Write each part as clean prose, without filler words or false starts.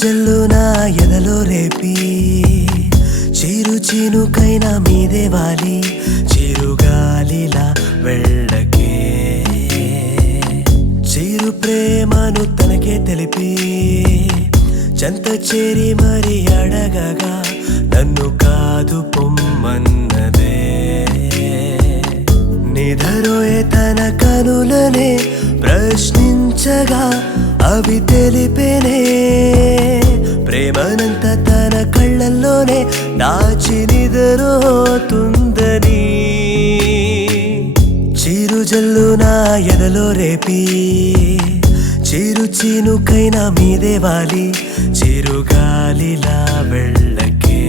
జల్లు నా ఎదలో రేపి చిరు చినుకైనా మీదే వాలి చిరుగాలిలా వెళ్ళకే చిరు ప్రేమను తనకే తెలిపి చెంత చేరి మరి అడగగా నన్ను కాదు పొమ్మన్నదే నిధరోయే తన కనులనే ప్రశ్నించగా అవి తెలిపేనే ప్రేమనంత తన కళ్ళల్లోనే దాచి నిద్రపోతుందని చిరు జల్లు నా ఎదలో రేపి చిరు చినుకైనా మీదే వాలి చిరుగాలిలా వెళ్ళకే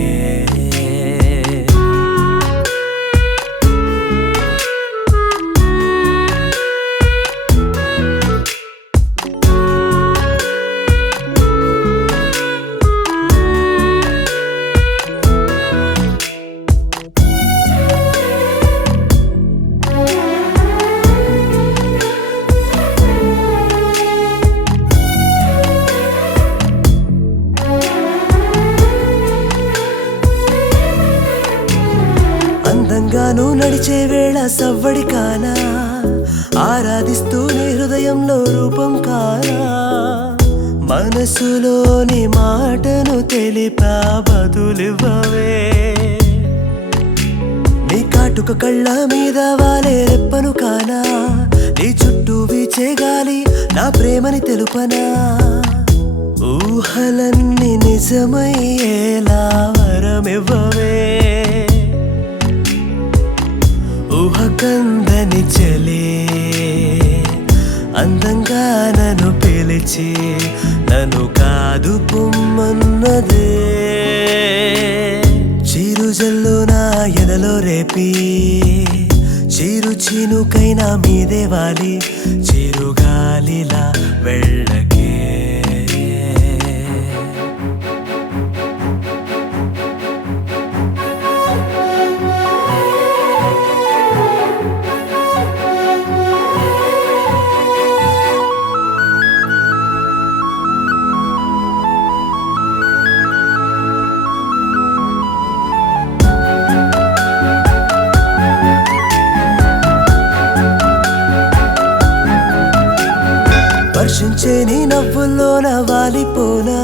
అందంగాను నడిచే వేళ సవ్వడి కానా ఆరాధిస్తూనే హృదయంలో రూపం కానా మనసులోని మాటను తెలిపా బదులివ్వవే నీ కాటుక కళ్ళ మీద వాలే రెప్పను కానా నీ చుట్టూ వీచే గాలి నా ప్రేమని తెలుపనా ఊహలన్నీ నిజమయ్యేలా వరమివ్వవే ఊహకందని చలే అందంగా నన్ను పిలిచి నన్ను కాదు పొమ్మన్నదే చిరు జల్లు నా ఎదలో రేపి చిరు చినుకైనా మీదే వాలి చిరుగాలిలా వెళ్ళకే వర్షించే నీ నవ్వుల్లోన వాలిపోనా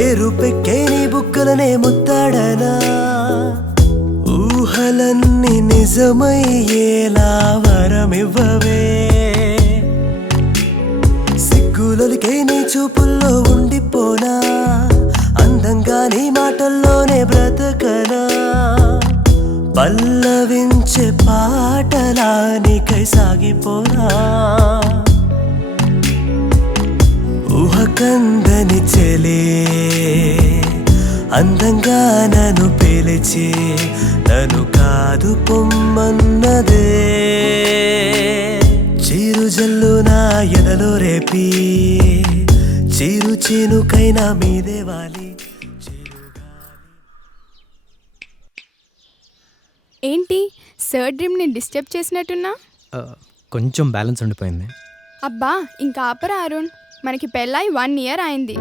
ఏ రూపెక్కే నీ బుక్కలనే ముత్తాడనా ఊహలన్నీ నిజమయ్యేలా వరమివ్వవే సిగ్గులొలికే నీ చూపుల్లో ఉండిపోనా అందంగా నీ మాటల్లోనే బ్రతకనా పల్లవించే పాటలా నీకై సాగిపోనా ఊహకందని చెలే అందంగా నన్ను పిలిచి నన్ను కాదు పొమ్మన్నదే చిరు జల్లు నా ఎదలో రేపి చిరు చినుకైనా మీదే వాలి ఏంటి సర్ డ్రీమ్ని డిస్టర్బ్ చేసినట్టున్నా కొంచెం బ్యాలెన్స్ ఉండిపోయింది. అబ్బా ఇంకా ఆపరా అరుణ్, మనకి పెళ్ళై 1 year అయింది.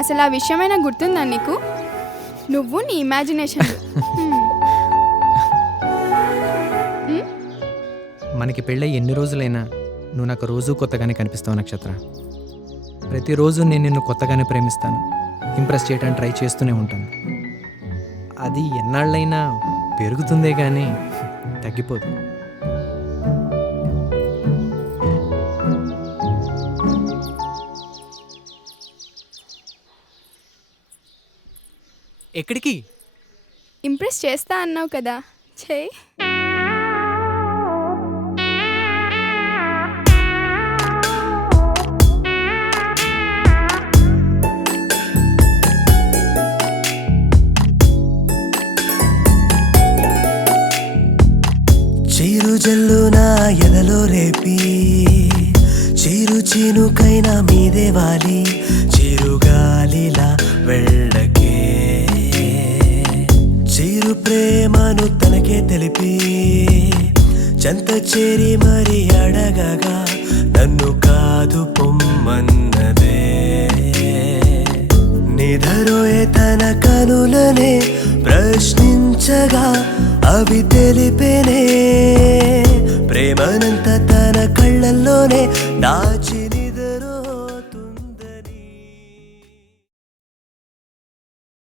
అసలు ఆ విషయమైనా గుర్తుందా నీకు? నువ్వు నీ ఇమాజినేషన్. మనకి పెళ్ళై ఎన్ని రోజులైనా నువ్వు నాకు రోజు కొత్తగానే కనిపిస్తావు నక్షత్ర. ప్రతిరోజు నేను నిన్ను కొత్తగానే ప్రేమిస్తాను, ఇంప్రెస్ చేయడానికి ట్రై చేస్తూనే ఉంటాను. అది ఎన్నాళ్ళైనా పెరుగుతుందే కానీ తగ్గిపోదు. ఎక్కడికి? ఇంప్రెస్ చేస్తా అన్నావు కదా, చేయి. చిరు జల్లు నా ఎదలో రేపి చిరు చినుకైనా మీదే వాలి చిరుగాలిలా వెళ్ళకే చిరు ప్రేమను తనకే తెలిపి చెంత చేరి మరి అడగగా నన్ను కాదు పొమ్మన్నదే కనులనే ప్రశ్నించగా అవి తెలిపేనే ప్రేమనంత తన కళ్ళల్లోనే దాచిన